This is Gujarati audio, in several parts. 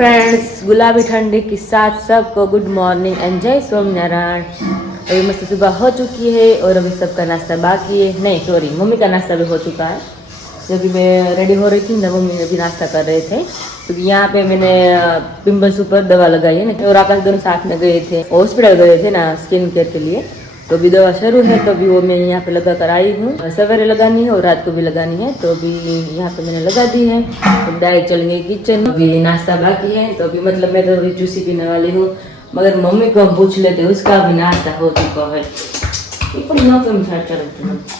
फ्रेंड्स, गुलाबी ठंडी के साथ सबको गुड मॉर्निंग एंड जय सोमनारायण। अभी मस्त सुबह हो चुकी है और अभी सबका नाश्ता बाकी है। नहीं सॉरी, मम्मी का नाश्ता भी हो चुका है। जब मैं रेडी हो रही थी ना, मम्मी ने भी नाश्ता कर रहे थे क्योंकि यहाँ पे मैंने पिंपल्स ऊपर दवा लगाई है ना, और आकाश दोनों साथ में गए थे, हॉस्पिटल गए थे ना स्किन केयर के लिए। तो अभी दवा शुरू है, तो अभी वो मैं यहाँ पे लगा कर आई हूँ। सवेरे लगानी है और रात को भी लगानी है, तो अभी यहाँ पे मैंने लगा दी है। तो डायरेक्ट चलेंगे किचन। अभी नाश्ता बाकी है, तो अभी मतलब मैं तो अभी जूसी पीने वाली हूँ, मगर मम्मी को हम पूछ लेते उसका भी नाश्ता हो चुका है।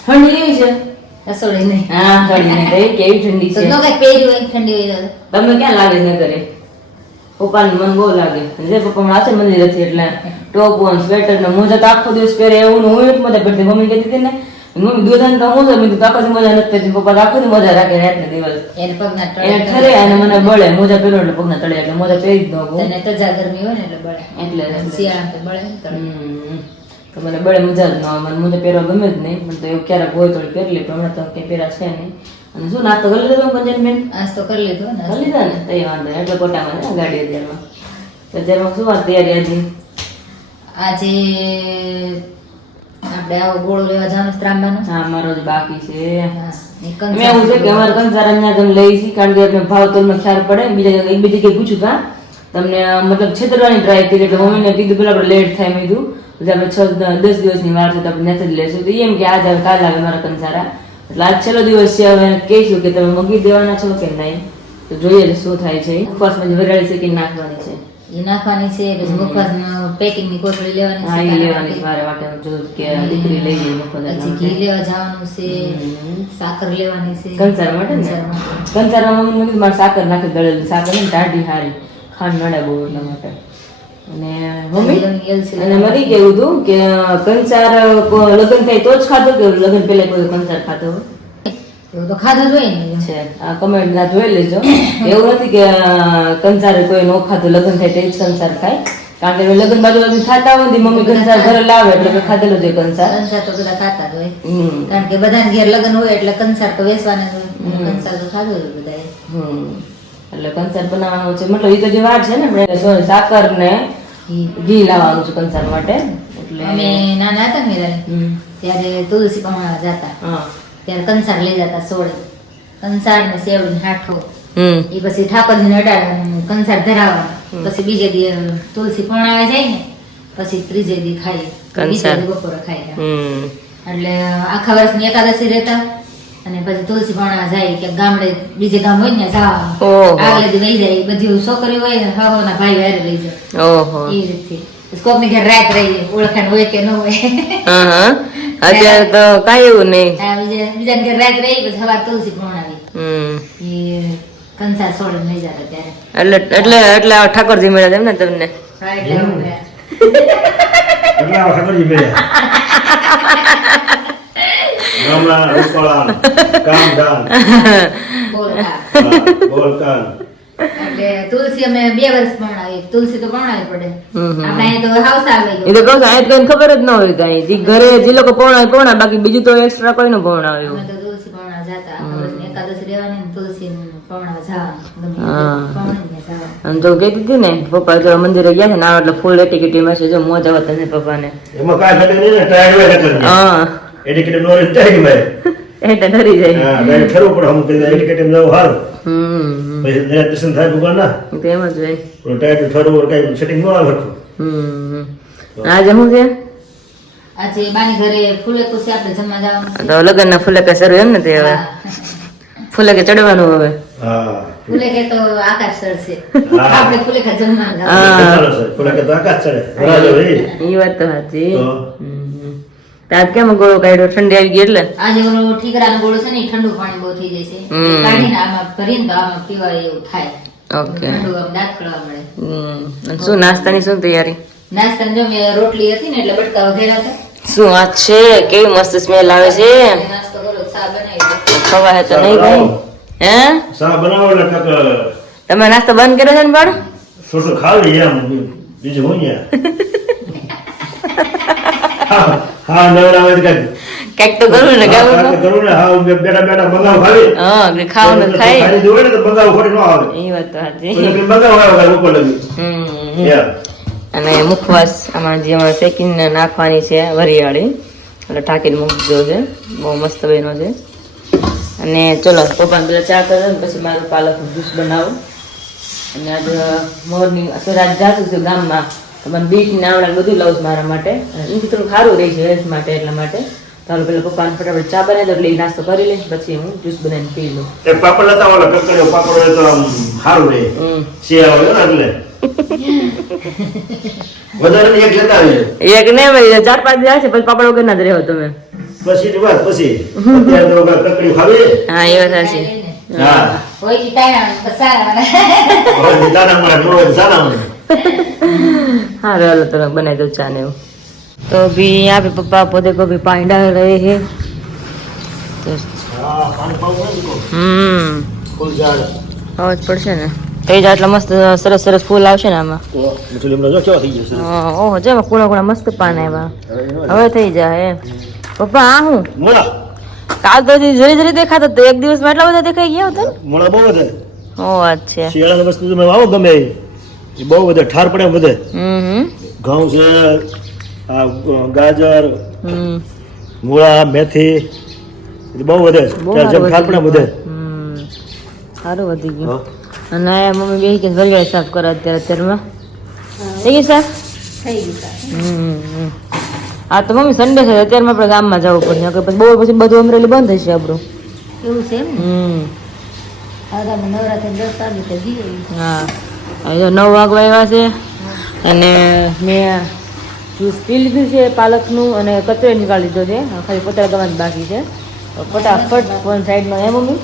ठंडी है રસોડી નહીં, હા ઠંડી નહીં થઈ, કેવી ઠંડી તો છે નો કઈ પહેર્યું હોય ઠંડી હોય તો તમને ક્યાં લાગે ન કરે? પપ્પાને મન બહુ લાગે. જે પપ્પા માસે મંદિર હતી એટલે ટોપ ઓન સ્વેટર ને મોજા તો આખો દિવસ પહેરે એવું હું એક મજા પડતી. મમ્મી કહેતી હતી ને, મમ્મી દૂધ તો મોજા મેં તો આખો મજા નથી પડતી. પપ્પા તો આખો મજા રાખે રાત ને દિવસ. એને પગના એને તળે ઠરે અને મને બળે. મોજા પહેરો એટલે પગના તળે, એટલે મોજા પહેરી જ ન હું. તને તજા ગરમી હોય ને એટલે બળે, એટલે શિયાળામાં તો બળે ને તળે. તો મને બળે મજા જ ન આવે. મને મોજા પહેરવા ગમે જ નહીં. મને તો એવું ક્યારેક હોય થોડી પહેરી લે, પણ હમણાં તો કંઈ પહેરા છે નહીં. અને શું નાસ્તો કરી લીધો કંજનબેન? આજ તો કરી લીધો ને, કરી લીધા ને? તઈ વાંધો નહીં. એટલે કોટામાં ને ગાડી અત્યારમાં. તો અત્યારમાં શું વાત તૈયારી હતી? આજે આપણે આવો ગોળો લેવા જવાનું છે ત્રાંબાનો. હા, મારો જ બાકી છે. હા, એ મેં એવું છે કે અમારે કંસારા ત્યાં તમે લઈ છીએ, કારણ કે આપણે ભાવ તમને ખ્યાલ પડે. બીજા એક બીજી જગ્યાએ પૂછ્યું તા તમને, મતલબ છેતરવાની ટ્રાય કરી. એટલે મમ્મીને કીધું પેલા આપણે લેટ થાય. મેં કીધું એટલે આપણે 6-10 દિવસની વાર છે તો આપણે નથી જ લેશું. તો એમ કે આજ આવે કાલ આવે મારા કંસારા. એટલે આજ છેલ્લો દિવસ છે. હવે એને કહીશું કે તમે મગી દેવાના છો કે નહીં, તો જોઈએ શું થાય છે. ઉપવાસમાં વરાળી શેકી નાખવાની છે, એ નાખવાની છે. પછી મુખવાસમાં પેકિંગ ની કોથળી લેવાની હા છે, એ લેવાની છે મારે માટે. જો કે દીકરી લઈ જઈ પછી ઘી લેવા જવાનું છે, સાકર લેવાની છે કંસાર માટે ને. કંસારમાં મમ્મી કીધું મારે સાકર નાખી, દળેલી સાકર ને ટાઢી હારી, ખાંડ નડે બહુ એટલા માટે. અને મમ્મી અને મરી કેવું હતું કે કંસાર લગ્ન થાય તો જ ખાધો કે લગ્ન પહેલા કોઈ કંસાર ખાધો હોય? એવું તો ખાધો જ હોય ને છે. આ કમેન્ટ ના જોઈ લેજો. એવું નથી કે કંસાર કોઈ નો ખાધો, લગ્ન થાય તે જ કંસાર ખાય. કારણ કે લગ્ન બાજુ થતા હોય મમ્મી કંસાર ઘરે લાવે એટલે મેં ખાધેલો છે કંસાર. કંસાર તો બધા ખાતા જ હોય, કારણ કે બધાને ઘેર લગ્ન હોય એટલે કંસાર તો વેચવાના જ હોય. કંસાર તો ખાધો જ બધાએ. એટલે કંસાર બનાવવાનો છે. મતલબ એ તો જે વાર છે ને, સાકર ને ઘી લાવવાનું છે કંસાર માટે. એટલે અમે નાના હતા ને ત્યારે તુલસી પમાવા જતા, ત્યારે કંસાર લઈ જતા સોળે. કંસાર ને સેવડી ને હાઠો, એ પછી ઠાકોરજીને અડાડવાનું, કંસાર ધરાવવાનું. પછી બીજે દી તુલસી પમાવા જાય ને, પછી ત્રીજે દી ખાઈએ, બીજે દી બપોરે ખાઈએ. એટલે આખા વર્ષની એકાદશી રહેતા, અને પછી તુલસી પમાવા જાય કે ગામડે બીજે ગામ હોય ને જવાનું, આગલે દી લઈ જાય. બધી છોકરીઓ હોય ને હાવના ભાઈ હારે લઈ જાય. એ રીતે કોક ની ઘર રાત રહી, ઓળખાણ હોય કે ન હોય. અત્યારે તો કઈ એવું નહીં. બીજા ઘર રાત રહી, પછી સવાર તુલસી પમાવી એ કંસાર સોળે લઈ જતા ત્યારે. એટલે એટલે ઠાકોરજી મળ્યા એમ ને તમને? હા, એટલે એવું ઠાકોરજી મળ્યા. ગામડા રૂપાળા કામદાન બોલકાન. એટલે તુલસી અમે 2 વર્ષ પમાવી. તુલસી તો પમાવી પડે. આપણે અહીં તો હાઉસ આવે એ તો કહું આ કઈ ખબર જ ન હોય કઈ. જે ઘરે જે લોકો પૌણા બાકી બીજું તો એક્સ્ટ્રા કોઈ નું પૌણા આવ્યું. અમે તો તુલસી પમાવા જતા, આખા વર્ષની એકાદશી રહેવાની ને તુલસી પમાવા જવાનું. અને તો કહેતી હતી ને પપ્પા જો મંદિરે ગયા છે ને, એટલે ફૂલ એટીકેટીમાં છે. જો મોજ આવતા છે પપ્પાને. એમાં કાંઈ ઘટે નહીં ને, ટાયર્ડ હોય ને. હા, એટીકેટ નો ટાયર્ડ હોય એટલે ડરી જાય. હા, ટાયર્ડ ખરું પડે. હું કીધું એટીકેટ જવું સારું. પછી દર્શન થાય ભગવાન ના, તેમ જ હોય. ટાયર્ડ ખરું કઈ સેટિંગ ન આવે સરખું. આજે શું છે? આજે બાની ઘરે ફૂલેકુ છે, આપણે જમવા જવાનું છે. તો લગ્ન ના ફૂલેકા શરૂ એમ ને? તે હવે ફૂલેકે ચડવાનું. હવે ફૂલેકે તો આકાશ ચડશે, આપણે ફૂલેકા જમવા જવાનું. ફૂલેકે તો આકાશ ચડે. એ વાત તો સાચી. આજ કેમ ગોળો કાઢ્યો? ઠંડી આવી ગઈ એટલે આજે ઓલો ઠીકરાનો ગોળો છે ને, ઠંડુ પાણી બહુ થઈ જાય છે. કાઢીને આમાં ભરીને તો આમાં પીવાય એવું થાય. ઓકે. ઠંડુ આમ દાંત કળવા મળે. શું નાસ્તાની શું તૈયારી? નાસ્તાની જો મેં રોટલી હતી ને એટલે બટકા વઘેરા હતા. શું આ છે? કેવી મસ્ત સ્મેલ આવે છે. નાસ્તો કરો, ચા બનાવી ખવા હે તો નહીં ભાઈ? હે સા બનાવો એટલે કાક તમે નાસ્તો બંધ કર્યો છે ને? પણ થોડું ખાવી એમ બીજું હું યાર હા નવરા હોય તો કંઈક તો કરવું ને હા, ગાવું કાંઈક કરું ને હા બેઠા બેઠા મંગાવ ખાવી હા કે ખાવાનું ખાઈ ખાઈ દીધું હોય ને તો મંગાવ ખોટી ન આવે એ વાત તો સાચી પછી મંગાવ આવે વગર ઉપર લગી યા અને મુખવાસ આમાં જે અમારે શેકીને નાખવાની છે વરિયાળી એટલે ઢાંકીને મૂકજો છે બહુ મસ્ત બન્યો છે અને ચલો પપ્પાને પેલા ચા કરે ને પછી મારું પાલકનું જ્યુસ બનાવું અને આજે મોર્નિંગ રાત જાતું છે ગામમાં તો મને બીટ ને આવડા બધું લઉં છું મારા માટે અને એથી થોડું સારું રહે છે હેલ્થ માટે એટલા માટે તો હાલો પેલા પપ્પાને ફટાફટ ચા બનાવી દો એટલે એ નાસ્તો કરી લે પછી હું જ્યુસ બનાવીને પી લઉં એ પાપડ લેતા ઓલા કકડીઓ પાપડ હોય તો આમ સારું રહે શિયાળો હોય ને એટલે વધારે ને એક લેતા આવીએ એક ને ભાઈ 4-5 દિવસ છે પછી પાપડ વગર ના જ રહ્યો તમે પછી ની વાત પછી અત્યારે તો કકડી ખાવી હા એ વાત સાચી હા હોય ઈ ટાણા બસારા और दाना मारा नो दाना मारा हाँ रोलो तो बनाए दो चाने वो तो अभी यहाँ पे पापा पौधे को भी पानी डाल रहे हैं तो हां पानी पाऊंगा इसको फूल झाड़ आवाज પડશે ને કઈ જાટલા મસ્ત સરસ સરસ ફૂલ આવશે ને આમાં તો એટલે એમનો જો કેવા થઈ જશે હા ઓહો જેમાં કુણા કુણા મસ્ત પાન આવ્યા હવે થઈ જાય પપ્પા આ હું મોળા કાલ તો જરી જરી દેખાતો તો એક દિવસમાં એટલા બધા દેખાઈ ગયા હતા મોળા બહુ વધે ઓ વાત છે શિયાળાની વસ્તુ તમે વાવો ગમે એ બહુ વધે ઠાર પડે એમ વધે ઘઉં છે આ ગાજર મૂળા મેથી એ બહુ વધે જેમ ઠાર પડે એમ વધે સારું વધી ગયું અને આ મમ્મી બેસી કે વરિયાળી સાફ કરે અત્યારમાં થઈ ગઈ સાફ થઈ ગયું આ તો મમ્મી સન્ડે છે અત્યારમાં આપણે ગામમાં જવું પડશે પછી બહુ પછી બધું અમરેલી બંધ થશે આપણું એવું છે એમ ને આગામી નવરાત્રી 10 તારીખે જઈએ હા હવે 9 વાગવા આવ્યા છે અને મેં જ્યુસ પી લીધું છે પાલકનું અને કચરો નીકાળી લીધો છે ખાલી પોતા ગવાનું બાકી છે ફટાફટ ફોન સાઈડમાં હે મમ્મી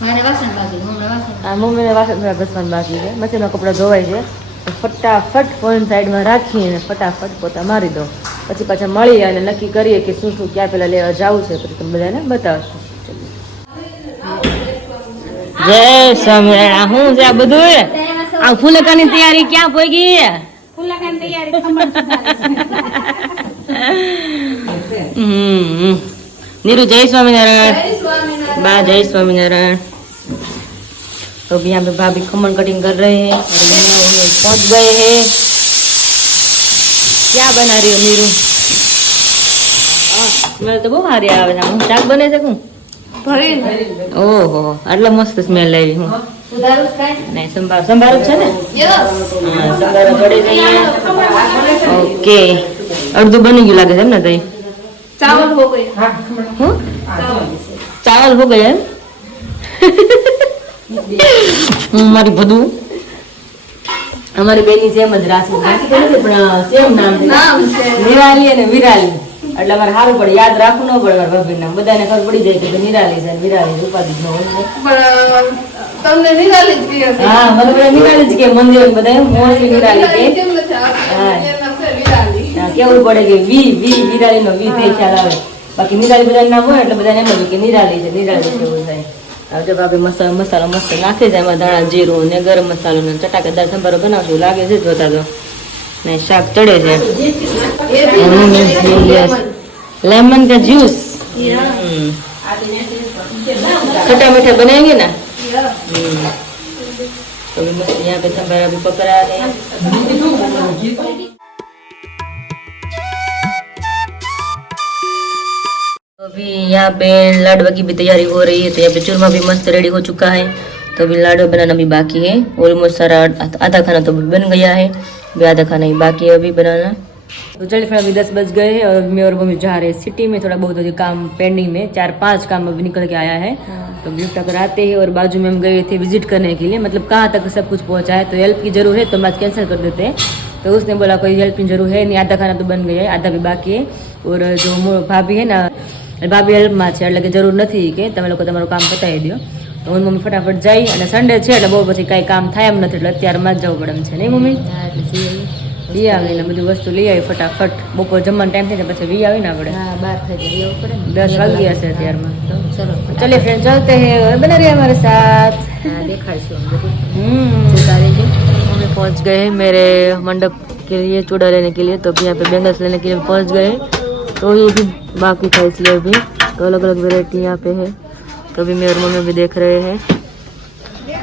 મારે વાસણ બાકી હમણાં વાસણ આ મમ્મીને વાસણ ઘસવાનું બાકી છે મશીનમાં કપડાં ધોવાય છે તો ફટાફટ ફોન સાઈડમાં રાખીને ફટાફટ પોતા મારી દો પછી પાછા મળીએ અને નક્કી કરીએ કે શું શું ક્યાં પેલા લેવા જવું છે પછી તમે બધાને બતાવશું જય સ્વામિનારાયણ શું છે આ બધું આ ફૂલકાની તૈયારી ક્યાં પોઈ ગઈ ફૂલાકાની તૈયારી ખમણ नीरू जय स्वामीनारायण बा जय स्वामीनारायण तो अभी यहाँ पे भाभी खमन कटिंग कर रहे हैं और पहुँच गए हैं क्या बना रही हो नीरू स्मेल तो बहुत सारी आवे है शाक बने सकूं ओहो आटला मस्त स्मेल आई हूँ સુધારું કાઈ नहीं संभार છે ને યસ हाँ संभार जोड़ी नहीं है ओके अर्धू बनी गયું લાગે છે એમ ને તઈ ચાવલ હો ગયે હું ચાવલ હો ગયા મારી બધું અમારી બેની સેમ જ રાશિ રાશિ તો નથી પણ સેમ નામ છે નિરાલી અને વિરાલી એટલે અમારે સારું પડે યાદ રાખવું ન પડે મારા ભાભી નામ બધાને ખબર પડી જાય કે નિરાલી છે વિરાલી ઉપાધિ ન હોય તમને નિરાલી જ કહે છે. હા મને બધા નિરાલી જ કે મંદિર બધા મોસ્ટલી નિરાલી કે કેમ નથી આવડતું? હા. એનું નામ છે નિરાલી. હા, કેવું પડે કે વિરાલી નો વી થઈ ખ્યાલ આવે બાકી નિરાલી બધા નામ હોય એટલે બધાને એમ જ કે નિરાલી છે એવું થાય હવે જો ભાભી મસાલો મસ્ત નાખે છે એમાં ધાણા જીરું ને ગરમ મસાલો ને ચટાકેદાર સંભારો બનાવશું લાગે છે જોતા તો ને શાક ચડે છે लेमन का जूस खट्टा मीठा बनाएंगे ना तो भी मस्त यहाँ पे संभारा भी पकड़ा है अभी यहाँ पे लाडवा की भी तैयारी हो रही है तो यहाँ पे चूरमा भी मस्त रेडी हो चुका है तो अभी लाडवा बनाना भी बाकी है ऑलमोस्ट सारा आधा खाना तो बन गया है अभी आधा खाना ही बाकी है अभी बनाना तो चलिए फिर अभी 10 बज गए हैं और मैं और मम्मी जा रहे हैं सिटी में थोड़ा बहुत काम पेंडिंग में 4-5 काम अभी निकल के आया है तो गिफ्ट अगर आते हैं और बाजू में हम गए थे विजिट करने के लिए मतलब कहाँ तक सब कुछ पहुँचा है तो हेल्प की जरूर है तो हम आज कैंसिल कर देते हैं तो उसने बोला कोई हेल्प की जरूर है नहीं आधा खाना तो बन गया है आधा भी बाकी है और जो भाभी है ना भाभी हेल्पમાં છે એટલે કે જરૂર નથી કે તમે લોકો તમારું કામ પતાવી દો તો હું મમ્મી ફટાફટ જઈ અને સન્ડે છે એટલે બહુ પછી કાંઈ કામ થાય એમ નથી એટલે અત્યારમાં જ જવું પડે એમ છે નહીં મમ્મી લઈ આવીને બધી વસ્તુ લઈ આવી ફટાફટ બપોર જમવાનો ટાઈમ થાય પછી લઈ આવીને આપણે હા 12 થઈ જાય એવું પડે 10 વાગી ગયા છે અત્યારમાં ચલો चलिए फ्रेंड चलते हैं और बने रहिए हमारे साथ હા દેખાડશું બધું जोता रहिए हमें पहुंच गए हैं मेरे मंडप के लिए चूड़ा लेने के लिए तो अभी यहाँ पे बैंगल्स लेने के लिए पहुंच गए तो ये भी बाकी था इसलिए अभी तो अलग अलग वेराइटी यहाँ पे है। तो अभी मेरे मम्मी भी देख रहे हैं।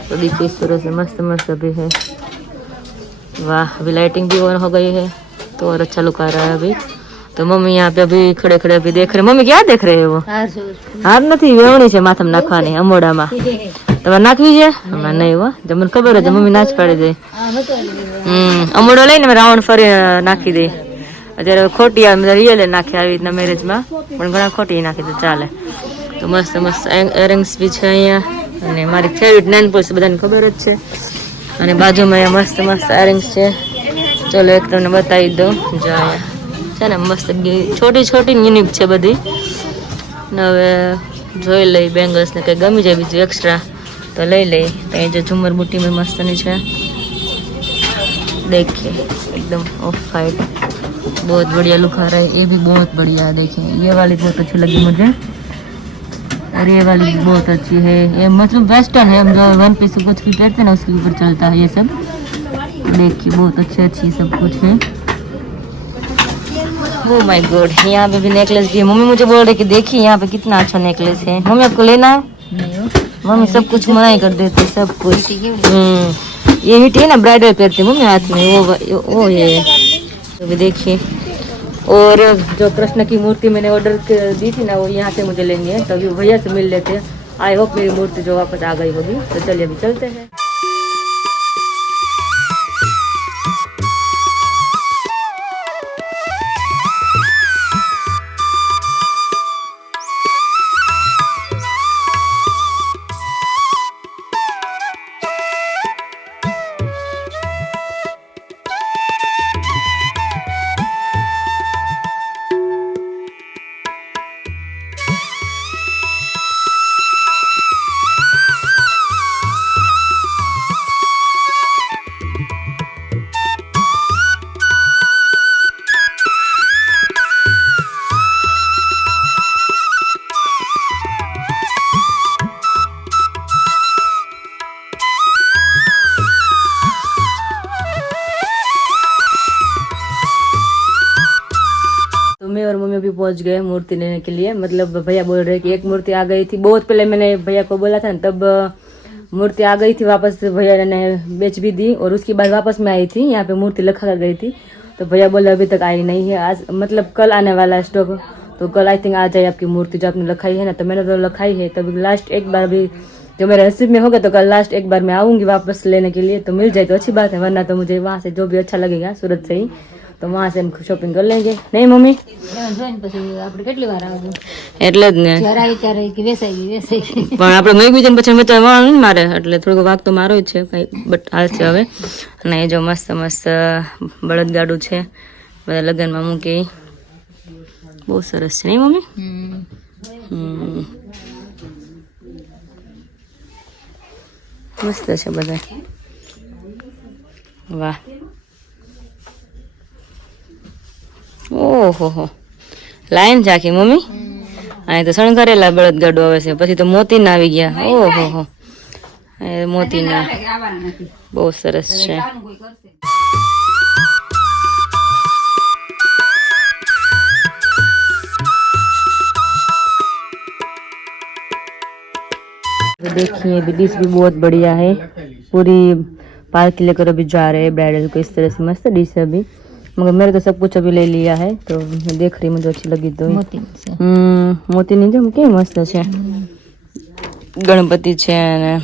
तो देखिए इस तरह से मस्त मस्त अभी है। वाह अभी लाइटिंग भी ऑन हो गई है तो और अच्छा लुक आ रहा है अभी। तो मम्मी यहाँ पे अभी खड़े खड़े अभी देख रहे। मम्मी क्या देख रहे है वो? हार નથી વેવણી છે માથામાં નાખવાની અમોડામાં તમારે નાખવી છે? અમારે નહીં હો જો મને ખબર જ મમ્મી નાચ પાડી દે અમોડો લઈને રાઉન્ડ ફરી નાખી દે અત્યારે ખોટી રિયલ નાખી આવી રીતના મેરેજમાં પણ ઘણા ખોટી નાખી દે ચાલે। તો મસ્ત મસ્ત એરિંગ્સ બી છે અહીંયા અને મારી ફેવરિટ નેલ પોલિશ બધાને ખબર જ છે અને બાજુમાં અહીંયા મસ્ત મસ્ત એરિંગ્સ છે। ચલો એક તમને બતાવી દઉં જો અહીંયા છે ને મસ્ત છોટી છોટી યુનિક છે બધી ને હવે જોઈ લઈ બેંગલ્સ ને કંઈ ગમી જાય બીજું એક્સ્ટ્રા तो ले ले। तो ये जो झूमर बूटी में मस्त नीचे देखिए एकदम ऑफ वाइट बहुत बढ़िया लुक आ रहा है। ये भी बहुत बढ़िया है देखिए ये वाली बहुत अच्छी लगी मुझे और ये वाली भी बहुत अच्छी है। ये मतलब वेस्टर्न है हम जो वन पीस कुछ भी पहनते हैं ना उसके ऊपर चलता है ये सब। देखिए बहुत अच्छी सब कुछ है। ओह माय गॉड यहाँ पे भी नेकलेस भी है। मम्मी मुझे बोल रही कि देखिए यहाँ पे कितना अच्छा नेकलेस है। मम्मी आपको लेना है? मम्मी सब कुछ मना कर देती सब कुछ। ये हिट है ना ब्राइडल पहनते मम्मी हाथ में वो ये तो भी देखिए। और जो कृष्ण की मूर्ति मैंने ऑर्डर दी थी ना वो यहाँ से मुझे लेनी है तभी भैया से मिल लेते। आई होप मेरी मूर्ति जो वापस आ गई होगी। तो चलिए अभी चलते हैं। मैं और मम्मी भी पहुंच गए मूर्ति लेने के लिए। मतलब भैया बोल रहे कि एक मूर्ति आ गई थी बहुत पहले मैंने भैया को बोला था ना तब मूर्ति आ गई थी वापस भैया ने बेच भी दी और उसके बाद वापस में आई थी यहाँ पे मूर्ति लखा कर गई थी। तो भैया बोले अभी तक आई नहीं है आज मतलब कल आने वाला है स्टॉक। तो कल आई थिंक आ जाए आपकी मूर्ति जो आपने लखाई है ना। तो मैंने तो लखाई है तभी लास्ट एक बार भी जो मेरे नसीब में होगा तो कल लास्ट एक बार मैं आऊँगी वापस लेने के लिए। तो मिल जाए तो अच्छी बात है वरना तो मुझे वहाँ से जो भी अच्छा लगेगा सूरत से ही तो वहाँ से हम शॉपिंग कर लेंगे नहीं मम्मी? એટલે જ ને પણ આપણે મેં બીજાને પછી વેચવાનું નહીં મારે એટલે થોડોક વાગ તો મારો જ છે કઈ બટ હાલશે હવે। અને એ જો મસ્ત મસ્ત બળદગાડું છે બધા લગ્નમાં મૂકે બહુ સરસ છે નહીં મમ્મી? મસ્ત છે બધા વાહ। ઓહો હો લાઈન જાખી મમ્મી અહીં તો શણગારેલા બળદગાડું આવે છે પછી તો મોતીના આવી ગયા। ઓહો હો મોતીના બહુ સરસ છે। देखिए डिश भी बहुत बढ़िया है। पूरी पार्क लेकर अभी जा रहे हैं ब्राइडल को इस तरह से मस्त डिश है अभी मगर मैंने तो सब कुछ अभी ले लिया है। तो मैं देख रही मुझे अच्छी लगी तो मोती नहीं जो क्या मस्त है। गणपति है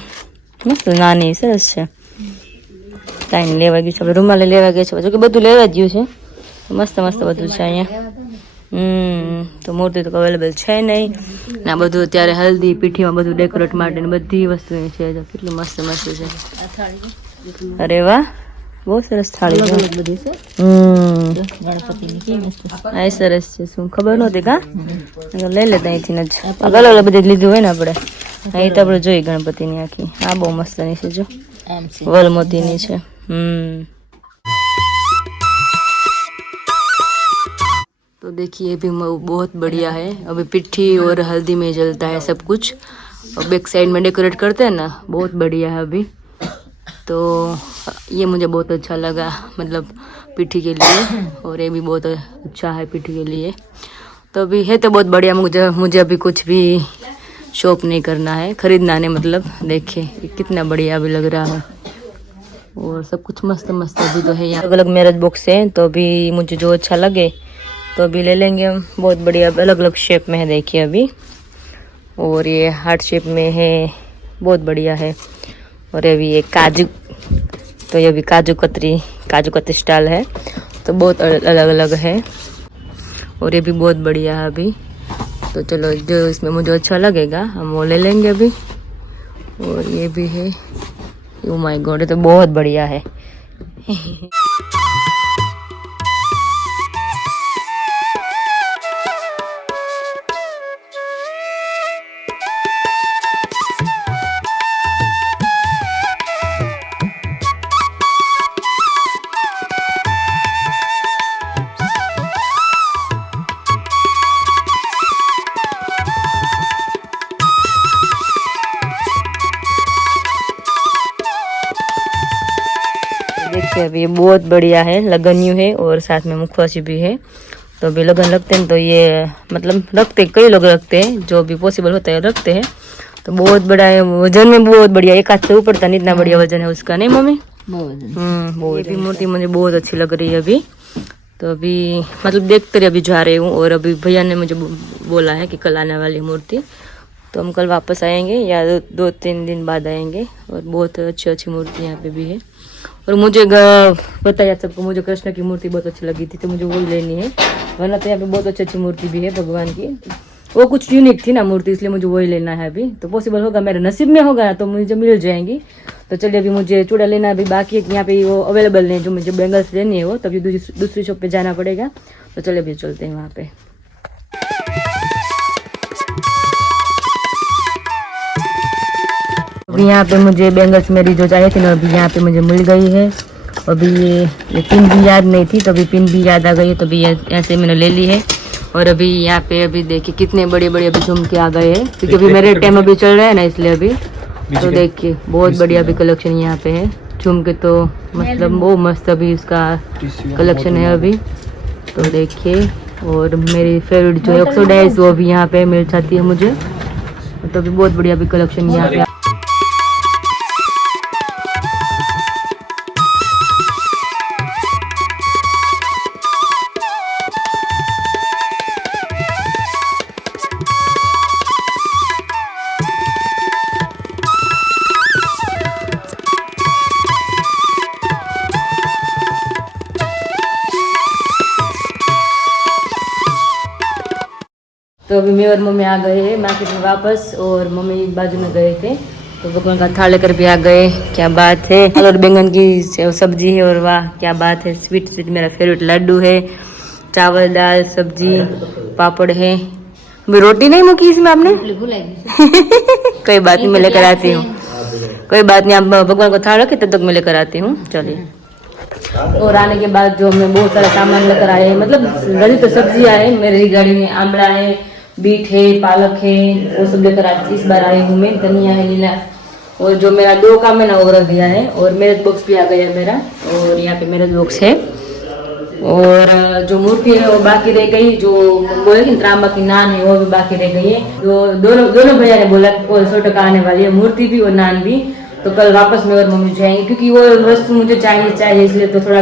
मस्त नानी सरस है। टाइम लेवा गई है रूमाल लेवा गया है जो कि બધું લેવા જ ગયું છે મસ્ત મસ્ત બધું છે અહીંયા। તો મૂર્તિ તો અવેલેબલ છે નહીં ને આ બધું અત્યારે હલ્દી પીઠીમાં બધું ડેકોરેટ માટે બધી વસ્તુ છે જો કેટલી મસ્ત મસ્ત છે। અરે વાહ બહુ સરસ થાળી છે। આ સરસ છે શું ખબર નહોતી કા લઈ લેતા અહીંથી જ અલગ અલગ બધી લીધું હોય ને આપણે અહીં તો આપણે જોઈ ગણપતિની આખી આ બહુ મસ્તની છે જો વલમોતીની છે। तो देखिए भी बहुत बढ़िया है। अभी पिट्ठी और हल्दी में जलता है सब कुछ और बैक साइड में डेकोरेट करते हैं ना बहुत बढ़िया है अभी। तो ये मुझे बहुत अच्छा लगा मतलब पिट्ठी के लिए और ये भी बहुत अच्छा है पिट्ठी के लिए। तो अभी है तो बहुत बढ़िया। मुझे अभी कुछ भी शॉप नहीं करना है, खरीदना नहीं, मतलब देखिए कितना बढ़िया अभी लग रहा है और सब कुछ मस्त मस्त अभी तो है। यहाँ अलग अलग मैरिज बॉक्स है, तो अभी मुझे जो अच्छा लगे तो अभी ले लेंगे हम। बहुत बढ़िया अलग अलग शेप में है देखिए अभी, और ये हार्ट शेप में है, बहुत बढ़िया है। और अभी ये काजू, तो ये भी काजू कतरी स्टाइल है, तो बहुत अलग अलग है और ये भी बहुत बढ़िया है अभी। तो चलो जो इसमें मुझे अच्छा लगेगा हम वो ले लेंगे अभी। और ये भी है, ओ माय गॉड, ये तो बहुत बढ़िया है। देखिए अभी ये बहुत बढ़िया है, लगन यू है और साथ में मुखवासी भी है। तो अभी लगन लगते हैं तो ये मतलब रखते, कई लोग रखते हैं, जो भी पॉसिबल होता है रखते हैं। तो बहुत बड़ा है, वजन में बहुत बढ़िया, एक हाथ से ऊपर था, इतना बढ़िया वजन है उसका, नहीं मम्मी? बहुत ही मूर्ति मुझे बहुत अच्छी लग रही है अभी। तो अभी मतलब देखते अभी जा रही हूँ, और अभी भैया ने मुझे बोला है कि कल आने वाली मूर्ति, तो हम कल वापस आएंगे या 2-3 दिन बाद आएंगे। और बहुत अच्छी अच्छी मूर्ति यहाँ पे भी है। और मुझे बताया सबको, मुझे कृष्ण की मूर्ति बहुत अच्छी लगी थी, तो मुझे वही लेनी है। वरना तो यहाँ पे बहुत अच्छी अच्छी मूर्ति भी है भगवान की, वो कुछ यूनिक थी ना मूर्ति, इसलिए मुझे वही लेना है अभी। तो पॉसिबल होगा, मेरे नसीब में होगा तो मुझे मिल जाएंगी। तो चलिए अभी मुझे चूड़ा लेना अभी बाकी है, यहाँ पे वो अवेलेबल नहीं है, जो मुझे बैंगल्स लेनी है वो, तभी दूसरी शॉप पे जाना पड़ेगा। तो चलिए अभी चलते हैं वहाँ पे। अभी यहाँ पे मुझे बैंगल्स मेरी जो चाहिए थी ना, अभी यहाँ पे मुझे मिल गई है। अभी ये पिन भी याद नहीं थी, तो अभी पिन भी याद आ गई है, तो अभी ऐसे मैंने ले ली है। और अभी यहाँ पे अभी देखिए कितने बड़े बड़े अभी झुमके आ गए हैं, क्योंकि अभी मेरे टाइम अभी चल रहा है ना, इसलिए अभी तो देखिए बहुत बढ़िया अभी कलेक्शन यहाँ पे है झुमके, तो मतलब वो मस्त अभी उसका कलेक्शन है अभी, तो देखिए। और मेरी फेवरेट जो ऑक्सीडाइज वो भी यहाँ पे मिल जाती है मुझे, तो अभी बहुत बढ़िया अभी कलेक्शन यहाँ पे। तो अभी मैं और मम्मी आ गए हैं मार्केट में वापस, और मम्मी बाजू में गए थे, तो भगवान का थाल लेकर भी आ गए। क्या बात है, और बैंगन की सब्जी है, और वाह क्या बात है, स्वीट स्वीट मेरा फेवरेट लड्डू है, चावल दाल सब्जी पापड़ है। अभी रोटी नहीं मुकी इसमें आपने? कोई बात नहीं, मैं लेकर आती हूँ, कोई बात नहीं, आप भगवान को थाल रखे तब तक मैं लेकर आती हूँ। चलिए। और आने के बाद जो हमने बहुत सारा सामान लेकर आए हैं, मतलब रही तो सब्जियाँ है मेरी गाड़ी में, आंवला है, बीट है, पालक है, वो सब लेकर आती इस बार आई हूँ मैं। धनिया है लीला, और जो मेरा 2 काम है ना वो रख दिया है। और मैरिज बॉक्स भी आ गया है मेरा, और यहाँ पे मैरिज बॉक्स है। और जो मूर्ति है वो बाकी रह गई, जो बोले कि त्रांबा की नान है वो भी बाकी रह गई है। जो दोनों भैया ने बोला 100 टका आने वाली है, मूर्ति भी और नान भी। तो कल वापस मैं और मम्मी जाएंगे, क्योंकि वो वस्तु मुझे चाहिए, इसलिए तो थोड़ा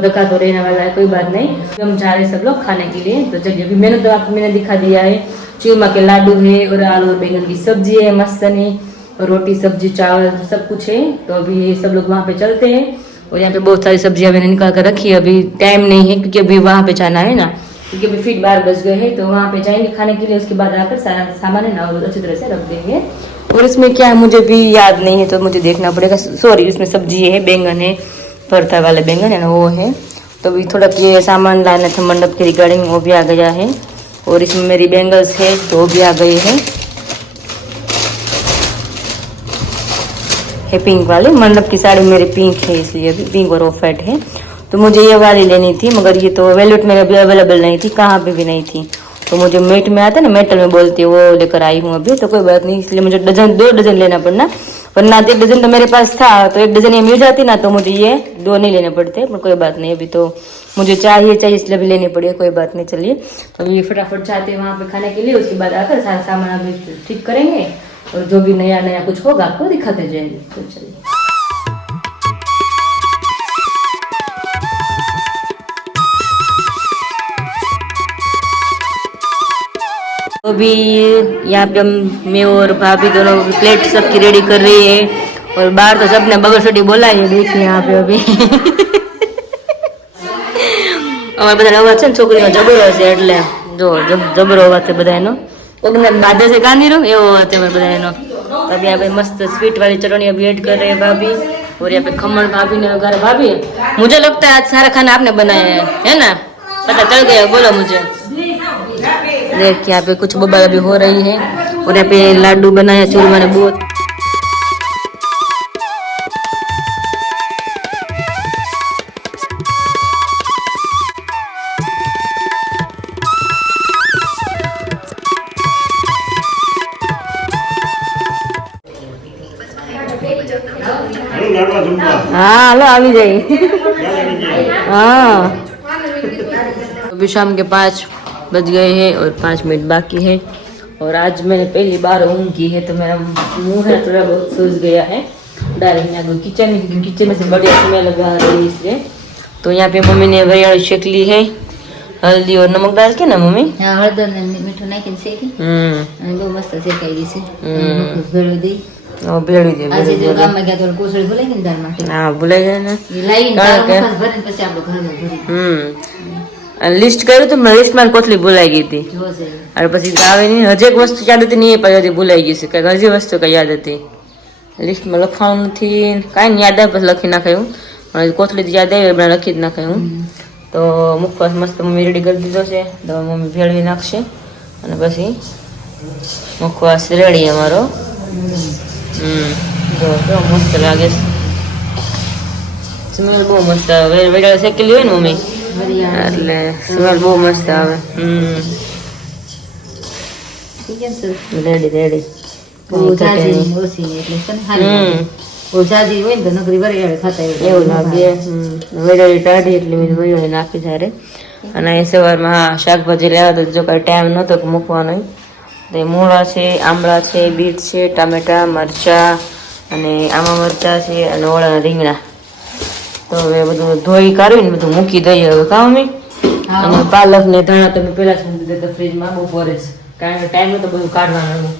धक्का तो रहने वाला है, कोई बात नहीं। हम जा रहे हैं सब लोग खाने के लिए। तो चलिए, अभी मैंने दिखा दिया है, चूरमा के लाडू है, और आलू और बैंगन की सब्जी है मस्त नहीं, और रोटी सब्जी चावल सब कुछ है। तो अभी सब लोग वहाँ पे चलते हैं। और यहाँ पे बहुत सारी सब्जियाँ मैंने निकाल कर रखी है, अभी टाइम नहीं है, क्योंकि अभी वहाँ पे जाना है ना, क्योंकि अभी फिर 12 बज गए हैं। तो वहाँ पे जाएंगे खाने के लिए, उसके बाद आकर सारा सामान है ना अच्छी तरह से रख देंगे। और इसमें क्या है मुझे भी याद नहीं है, तो मुझे देखना पड़ेगा। सॉरी, इसमें सब्जी है, बैंगन है, भरता वाले बैंगन है ना वो है। तो अभी थोड़ा ये सामान लाना था मंडप के रिगार्डिंग, वो भी आ गया है। और इसमें मेरी बैंगल्स है तो भी आ गई है पिंक वाली। मंडप की साड़ी मेरी पिंक है, इसलिए अभी पिंक और ऑफ वाइट है। तो मुझे ये वाली लेनी थी, मगर ये तो वेलवेट में अभी अवेलेबल नहीं थी, कहाँ पे भी नहीं थी। तो मुझे मेट में आता है ना, मेटल में बोलती है, वो लेकर आई हूँ अभी। तो कोई बात नहीं, इसलिए मुझे 2 डजन लेना पड़ना। वरना 1 डजन तो मेरे पास था, तो 1 डजन ये मिल जाती ना तो मुझे ये 2 नहीं लेने पड़ते, पर कोई बात नहीं, अभी तो मुझे चाहिए इसलिए अभी लेनी पड़ी, कोई बात नहीं। चलिए तो ये फटाफट जाते हैं वहाँ पे खाने के लिए, उसके बाद आकर सारा सामान अभी ठीक करेंगे और जो भी नया नया कुछ होगा आपको दिखाते जाएंगे। तो चलिए अभी यहाँ पे मैं और भाभी दोनों प्लेट सबकी रेडी कर रही है और बाहर तो सबने बगरसोटी बोला है, देखिए यहाँ पे अभी અમારે બધા અવાજ છે ને છોકરીનો જબરો છે એટલે જો જબરો અવાજ છે બધાનો પગને બાંધે છે કાંદીરો એવો અવાજ છે અમારે બધાનો। अभी यहाँ पे मस्त स्वीट वाली चटनी अभी ऐड कर रहे हैं भाभी और यहाँ पे खमण भाभी ने वगैरह। भाभी मुझे लगता है आज सारा खाना आपने बनाया है ना, पता चल गया, बोलो मुझे। देखिए यहाँ पे कुछ बबल अभी हो रही है और यहाँ पे लाडू बनाया चूरमा ने बहुत। हाँ हेलो अभी जाइए। हाँ अभी शाम के 5 बज गए हैं और 5 मिनट बाकी है और आज मैंने पहली बार ऊँग की है तो मेरा मुंह है थोड़ा बहुत सूज गया है। डायरेक्ट किचन में, क्योंकि किचन में से बढ़िया स्मेल लगा रही है इसलिए। तो यहाँ पे मम्मी ने वरियाળી शेक ली है, हल्दी और नमक डाल के ना मम्मी। हाँ हळदर ने मीठું નાખીને શેકી અને બહુ મસ્ત શેકાઈ ગઈ છે। ભેળવી દઈ ભેળવી દે। આજે જો ગામમાં ગયા તો કોસળી ભૂલાઈ ગઈ ને દાળ માટે। હા ભૂલાઈ જાય ને એ લાવીને દાળ વખત ભરીને પછી આપણે ઘરમાં ભરી लिस्ट કર્યું તો लिस्ट में कोथली भूलाई गई थी જોજે। और પછી આવે नहीं हजे एक वस्तु याद थी नहीं पर हજી भूलाई गई है, कई हजी वस्तु कई याद थी लिस्ट में लखવાનું નથી, કાંઈ नहीं याद આવે પછી લખી નાખાયું અને કોથળી याद આવે એમણે લખી જ નાખાયું। તો મુખવાસ મસ્ત મમ્મી રેડી કરી દીધો છે, તો મમ્મી ભેળવી નાખશે અને પછી મુખવાસ રેડી અમારો। જો કેવો મસ્ત લાગે, સ્મેલ બહુ મસ્ત આવે, વેડાળ શેકેલી હોય ને મમ્મી એટલે સ્મેલ બહુ મસ્ત આવે। રેડી રેડી બહુ જાજી ઓછી એટલે છે ને હારી બહુ જાજી હોય ને તો નકરી વરિયાળી ખાતા એવું લાગે। વેડાળી ટાઢી એટલે મેં વેડાળી નાખી જ્યારે અને એ સવારમાં હા શાકભાજી લેવા તો જો કાંઈ ટાઈમ નહોતો કે મૂકવાનો, તો મૂળા છે, આમળા છે, બીટ છે, ટામેટા, મરચાં અને આમા મરચાં છે અને ઓળાના રીંગણા। તો હવે બધું ધોઈ કાઢીને બધું મૂકી દઈએ હવે કા મમ્મી। અને પાલક ને ધાણા તમે પેલા જ મૂકી દેતા ફ્રીજમાં બપોરે જ, કારણ કે ટાઈમ તો બધું કાઢવાનું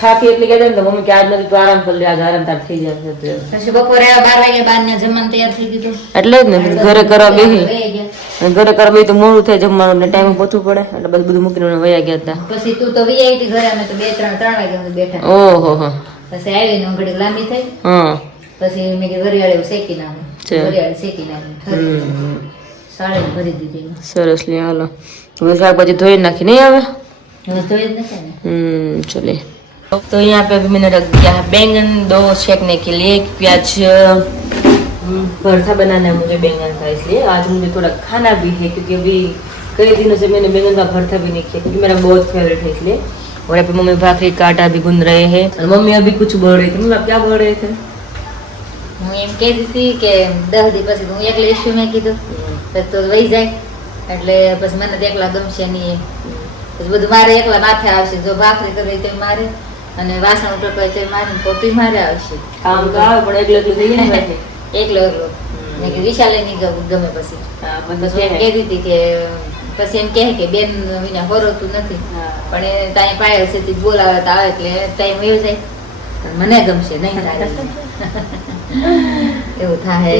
થાકી એટલે કહેતા ને તો મમ્મી કે આજ નથી તું આરામ કરી લે, આજ આરામ તાર થઈ જશે। પછી બપોરે 12 વાગે બારને જમવાનું તૈયાર થઈ ગયું એટલે જ ને ઘરે કરવા બેસી અને ઘરે કરવા બેસી તો મોડું થાય જમવાનું ને ટાઈમ પહોંચવું પડે એટલે બસ બધું મૂકીને વયા ગયા હતા। પછી તું તો વીઆઈટી ઘરે અમે તો 3 વાગે બેઠા। ઓહો હો પછી આવીને ઘડી લાંબી થઈ હા પછી મેં કે વરિયાળી શેકી નાખું, વરિયાળી શેકી નાખી સાળી ભરી દીધી। સરસ લે હાલો હવે શાકભાજી ધોઈ નાખી નહીં આવે હવે ધોઈ જ નથી ને। चलिए तो यहाँ पे अभी मैंने रख दिया है बैंगन 2 सेकने के लिए, प्याज भरता बनाना है मुझे बैंगन का, इसलिए आज मुझे थोड़ा खाना भी है क्योंकि अभी कई दिनों से मैंने बैंगन का भरता भी नहीं किया क्योंकि मेरा बहुत फेवरेट है इसलिए। और यहाँ पे मम्मी भाखरी का आटा भी गूंद रहे हैं और मम्मी अभी कुछ बोल रही थी। मम्मी आप क्या बोल रहे थे? હું એમ કહેતી હતી કે 10 દી પછી હું એકલે ઇશ્યુ મેં કીધું તો વહી જાય એટલે પછી મને તો એકલા ગમશે નહીં, પછી બધું મારે એકલા માથે આવશે, જો ભાખરી કરવી તો મારે અને વાસણ ઉટકવા તો મારે પોતી મારે આવશે, કામ તો આવે પણ એકલું એકલું થઈ જાય ને એકલો એકલો મેં કે વિશાલે નહીં ગમે પછી પછી એમ કહેતી હતી કે પછી એમ કહે કે બેન વિના હોરતું નથી પણ એ ત્યાં પાયલ છે બોલાવે તો આવે એટલે ટાઈમ વયો જાય, મને ગમશે નહીં થાય એવું થાય।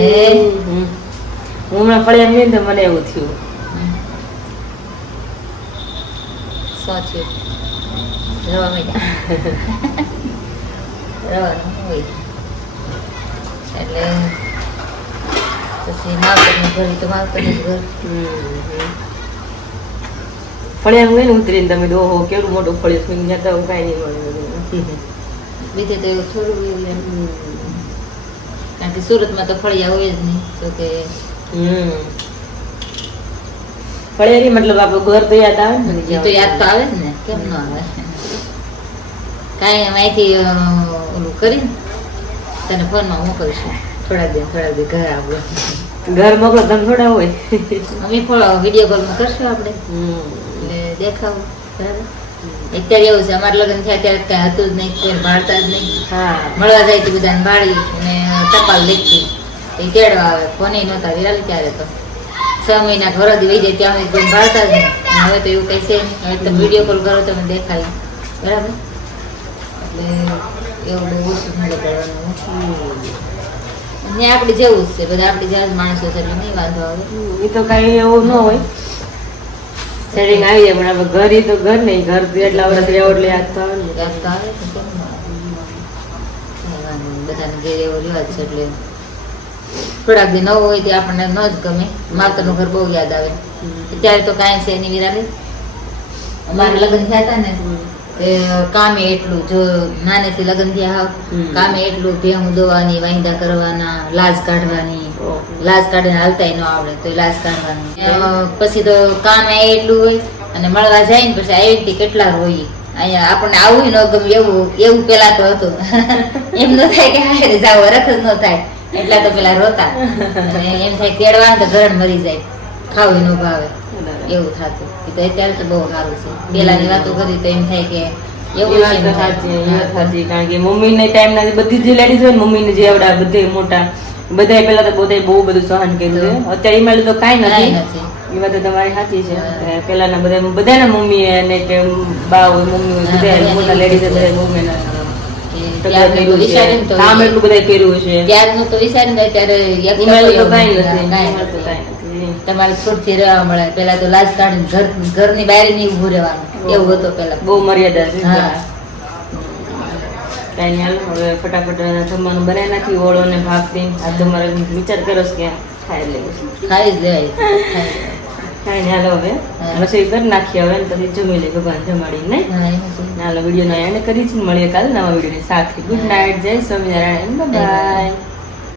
હું હમણાં ફળિયા ગઈ ને તો મને એવું થયું શું થયું રવા મીઠા રવાનું હોય એટલે પછી માવતરનું ઘર તો માવતરનું ઘર ફળિયા ગઈ ને ઉતરીને તમે દો કેવું મોટું ફળિયું સ્વિંગ જતા હું કાંઈ નહીં મળે બીજે તો એવું થોડું એવું એમ કારણ કે સુરતમાં તો ફળિયા હોય જ નહીં તો કે ફળિયારી મતલબ આપણું ઘર તો યાદ આવે ને એ તો યાદ તો આવે જ ને, કેમ ન આવે કાંઈ એમ અહીંથી ઓલું કરીને તને ફોનમાં મોકલશું થોડાક દી ઘરે આવું ઘર મોકલો તમે થોડા હોય અમે વિડીયો કોલમાં કરશું આપણે એટલે દેખાવું બરાબર અત્યારે એવું છે અમારા લગ્ન થયા ત્યારે કઈ હતું જ નહીં કોઈ ભાળતા જ નહીં હા મળવા જાય તો બધાને ભાળી અને ટપાલ લેખી એ તેડવા આવે ફોને નહોતા વિરાલી ત્યારે તો 6 મહિના ઘર વહી જાય ત્યાં કોઈ ભાળતા જ નહીં અને હવે તો એવું કઈ છે નહીં હવે તો વિડીયો કોલ કરો તમે દેખાય બરાબર એટલે એવું બહુ ઓછું મળે કરવાનું ને આપણે જેવું જ છે બધા આપણી જ્યાં માણસો છે એટલે નહીં વાંધો આવે એ તો કઈ એવું ન હોય સેટિંગ આવી જાય પણ હવે ઘર ઈ તો ઘર નહીં ઘર એટલા વર્ષ રહેવો એટલે યાદ તો આવે ને. યાદ તો આવે ને કેમ ના આવે? કંઈ વાંધો નહીં. બધાને ઘેર એવો રિવાજ છે એટલે થોડાક દી નવો હોય તે આપણને ન જ ગમે માતરનું ઘર બહુ યાદ આવે અત્યારે તો કાંઈ છે એની વિરાલી અમારા લગ્ન થયા હતા ને એ કામે એટલું જો નાનેથી લગ્ન થયા હાવ કામે એટલું ભેહું દોવાની વાંદા કરવાના લાજ કાઢવાની લાજ કાઢીને હાલતાય ન આવડે તો લાજ કાઢવાની પછી તો કામે એટલું હોય અને મળવા જાય ને પછી આવી કેટલા રોઈ અહીંયા આપણને આવું ન ગમે એવું પેલા તો હતું એમ ન થાય કે હારે જાવ રખ જ ન થાય એટલા તો પેલા રોતા અને એમ થાય તેડવા તો ઘર મરી જાય ખાવું ન ભાવે એવું થતું તો અત્યારે તો બહુ સારું છે પેલાની વાતો કરી તો એમ થાય કે એ વાત તો સાચી એ વાત સાચી કારણ કે મમ્મીને ટાઈમ ના બધી જે લેડીઝ હોય ને મમ્મીને જે આવડા બધે મોટા બધાય પેલા તો બધાય બહુ બધું સહન કર્યું છે અત્યારે એમાં તો કાંઈ કાંઈ નથી એ વાત તો તમારી સાચી છે પેલાના બધાના મમ્મી અને કે બા હોય મમ્મી હોય બધા મોટા લેડીઝ બધા મમ્મીના કામ એટલું બધા કર્યું છે ત્યારનું તો વિચારીને અત્યારે એમાં તો કાંઈ નથી એમાં તો કાંઈ નથી તમારે છૂટથી રહેવા મળે પેલા તો લાજ કાઢીને ઘરની બહાર નહીં ઉભું રહેવાનું એવું હતું પેલા બહુ મર્યાદા છે હા કાંઈ નહીં હાલો હવે ફટાફટ જમવાનું બનાવી નાખી ઓળો ને ભાગતી આ તમારે વિચાર કરો કે ખાઈ લેવું ખાઈ જ લેવાય કાંઈ નહીં હાલો હવે રસોઈ કરી નાખીએ હવે ને પછી જમી લે ભગવાન જમાડી નહીં હા એમ છે હાલો વિડીયોનો એન્ડ કરી છે મળીએ કાલે નવા વિડીયોની સાથે ગુડ નાઇટ જય સ્વામિનારાયણ બાય